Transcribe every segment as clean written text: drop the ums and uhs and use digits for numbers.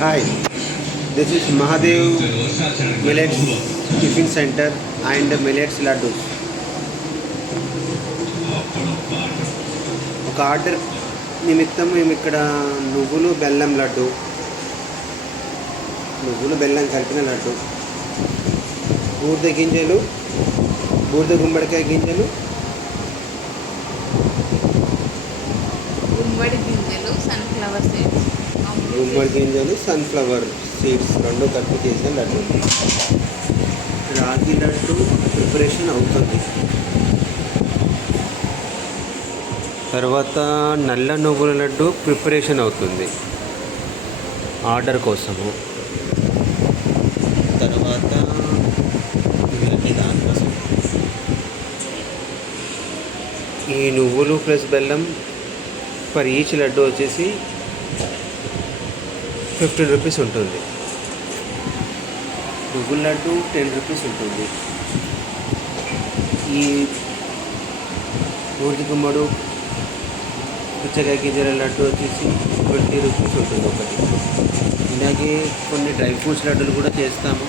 Hi, this is Mahadev Millets Tiffin Center and Millets Laddus. ఒక order నిమిత్తం మేము ఇక్కడ నువ్వులు బెల్లం లడ్డు, నువ్వులు బెల్లం కలిపిన లడ్డు, బూడిద గింజలు, బూడిద గుమ్మడికాయ గింజలు, గుమ్మడి గింజలు, సన్ఫ్లవర్ సీడ్స్, గుమ్మడి గింజలు, సన్ఫ్లవర్ సీడ్స్ రెండు కలిపి చేసిన లడ్డు. రాగి లడ్డు ప్రిపరేషన్ అవుతుంది. తర్వాత నల్ల నువ్వుల లడ్డు ప్రిపరేషన్ అవుతుంది ఆర్డర్ కోసము. తర్వాత ఇవన్నీ దానికోసం. ఈ నువ్వులు ప్లస్ బెల్లం పర్ ఈచ్ లడ్డు వచ్చేసి 15 రూపీస్ ఉంటుంది. నువ్వుల లడ్డు 10 రూపీస్ ఉంటుంది. ఈ బూడిద గుమ్మడు పుచ్చకాయ గింజల లడ్డు వచ్చేసి 20 రూపీస్ ఉంటుంది ఒకటి. ఇలాగే కొన్ని డ్రై ఫ్రూట్స్ లడ్డూలు కూడా చేస్తాము.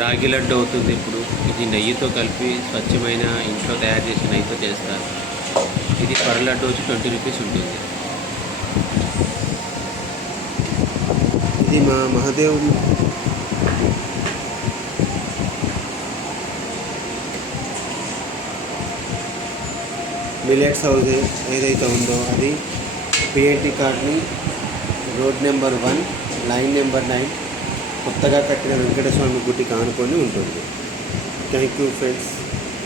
రాగి లడ్డు అవుతుంది ఇప్పుడు. ఇది నెయ్యితో కలిపి స్వచ్ఛమైన ఇంట్లో తయారు చేసిన నెయ్యితో చేస్తారు. ఇది పర్ లడ్డు వచ్చి 20 రూపీస్ ఉంటుంది. ఇది మా మహాదేవ్ మిల్లెట్స్ హౌస్ ఏదైతే ఉందో అది PIT colony, road number 1, line number 9, కొత్తగా కట్టిన వెంకటస్వామి గుడికి ఆనుకొని ఉంటుంది. Thank you friends.